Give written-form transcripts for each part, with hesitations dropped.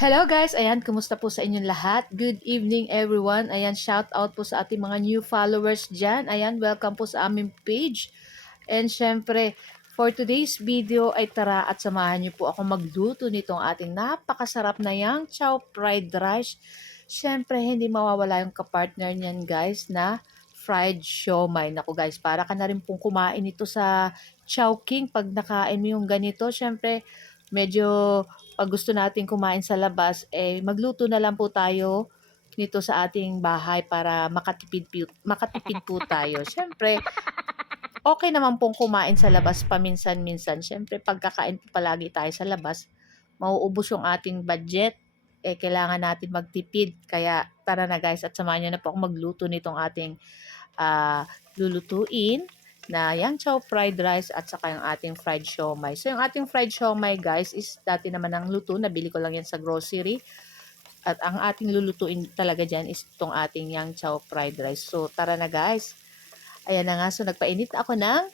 Hello guys! Ayan, kumusta po sa inyong lahat? Good evening everyone. Ayan, shout out po sa ating mga new followers dyan. Ayan, welcome po sa aming page. And syempre, for today's video ay tara at samahan niyo po ako magluto nitong ating napakasarap na yang chow fried rice. Syempre, hindi mawawala yung kapartner niyan guys na fried siomai. Naku guys, para ka na rin pong kumain ito sa Chowking pag nakain mo yung ganito. Syempre, medyo pag gusto natin kumain sa labas, magluto na lang po tayo nito sa ating bahay para makatipid po tayo. Siyempre, okay naman pong kumain sa labas paminsan-minsan. Siyempre, pagkakain po palagi tayo sa labas, mauubos yung ating budget. Kailangan natin magtipid. Kaya, tara na guys at samahan nyo na po akong magluto nitong ating lulutuin na yang chow fried rice at saka yung ating fried siomai. So, yung ating fried siomai, guys, is dati naman ang luto. Nabili ko lang yan sa grocery. At ang ating lulutuin talaga dyan is itong ating yang chow fried rice. So, tara na, guys. Ayan na nga. So, nagpainit ako ng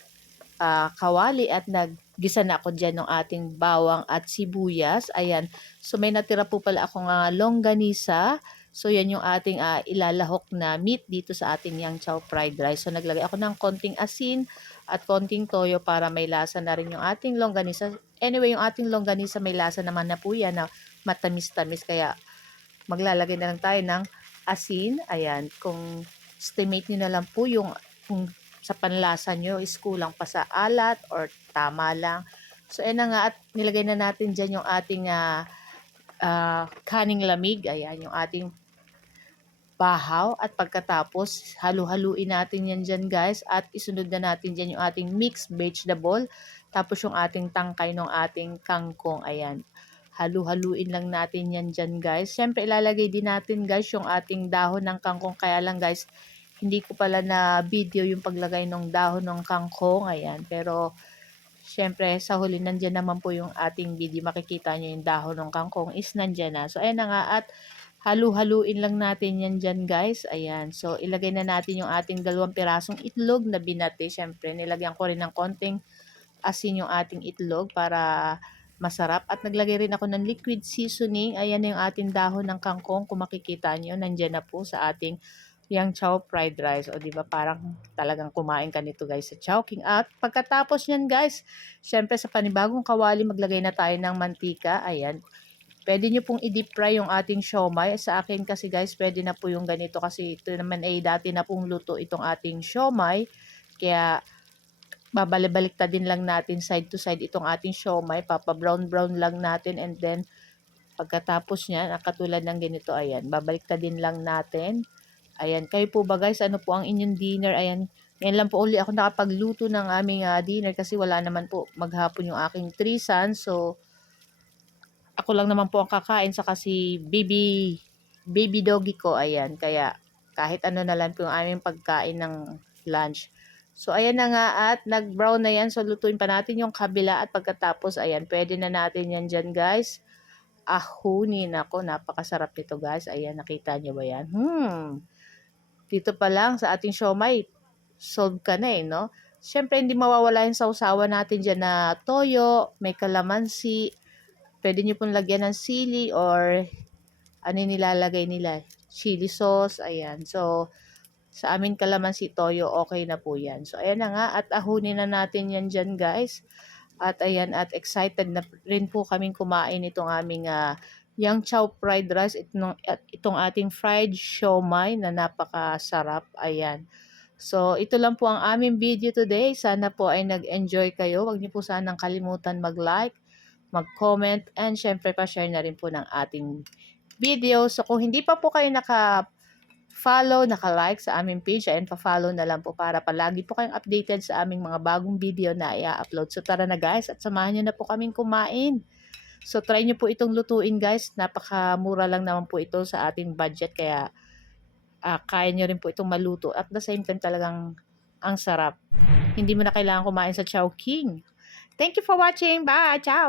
kawali at naggisa na ako dyan ng ating bawang at sibuyas. Ayan. So, may natira po pala akong longganisa. So, yan yung ating ilalahok na meat dito sa ating yang chow fried rice. So, naglagay ako ng konting asin at konting toyo para may lasa na rin yung ating longganisa. Anyway, yung ating longganisa may lasa naman na po yan na matamis-tamis. Kaya, maglalagay na lang tayo ng asin. Ayan. Kung estimate nyo na lang po yung kung sa panlasa nyo is kulang pa sa alat or tama lang. So, ayan na nga at nilagay na natin dyan yung ating kaning lamig. Ayan, yung ating bahaw at pagkatapos halu-haluin natin yan dyan guys at isunod na natin dyan yung ating mixed vegetable tapos yung ating tangkay ng ating kangkong. Ayan, halu-haluin lang natin yan dyan guys. Syempre ilalagay din natin guys yung ating dahon ng kangkong, kaya lang guys hindi ko pala na video yung paglagay ng dahon ng kangkong. Ayan, pero syempre sa huli nandyan naman po yung ating video, makikita nyo yung dahon ng kangkong is nandyan na. So ayan na nga at halu-haluin lang natin yan dyan guys. Ayan. So, ilagay na natin yung ating 2 pirasong itlog na binati. Siyempre, nilagyan ko rin ng konting asin yung ating itlog para masarap. At naglagay rin ako ng liquid seasoning. Ayan na yung ating dahon ng kangkong. Kung makikita nyo, nandyan na po sa ating yang chow fried rice. O diba, parang talagang kumain ka nito guys sa Chowking. At pagkatapos nyan guys, syempre sa panibagong kawali, maglagay na tayo ng mantika. Ayan. Pwede nyo pong i-deep fry yung ating siomai. Sa akin kasi guys, pwede na po yung ganito kasi ito naman ay dati na pong luto itong ating siomai. Kaya babalik-baliktad din lang natin side to side itong ating siomai. Papa-brown-brown lang natin and then pagkatapos niyan, katulad ng ganito, ayan, babaliktad din lang natin. Ayan, kayo po ba guys, ano po ang inyong dinner? Ayan, ngayon lang po uli ako nakapagluto ng aming dinner kasi wala naman po maghapon yung aking 3 sons. So, ako lang naman po ang kakain sa kasi baby doggy ko. Ayan, kaya kahit ano na lang po yung aming pagkain ng lunch. So, ayan na nga at nag-brown na yan. So, lutuin pa natin yung kabila at pagkatapos, ayan, pwede na natin yan dyan guys. Ahunin ako. Napakasarap nito guys. Ayan, nakita nyo ba yan? Dito pa lang sa ating siomai, solve ka na no? Siyempre, hindi mawawala yung sausawan natin dyan na toyo, may kalamansi. Pwede nyo pong lagyan ng sili or ano nilalagay nila, chili sauce. Ayan. So, sa amin kalamansi toyo, okay na po yan. So, ayan na nga. At ahunin na natin yan dyan, guys. At ayan, at excited na rin po kaming kumain itong aming yang chow fried rice. Itong ating fried siomai na napakasarap. Ayan. So, ito lang po ang aming video today. Sana po ay nag-enjoy kayo. Huwag niyo po sanang kalimutan mag-like, mag-comment, and syempre pa-share na rin po ng ating video. So, kung hindi pa po kayo naka-follow, naka-like sa aming page, and pa-follow na lang po para palagi po kayong updated sa aming mga bagong video na i-upload. So, tara na guys at samahan nyo na po kaming kumain. So, try nyo po itong lutuin guys. Napakamura lang naman po ito sa ating budget. Kaya, kaya nyo rin po itong maluto. At the same time talagang ang sarap. Hindi mo na kailangan kumain sa Chowking. Thank you for watching. Bye! Ciao!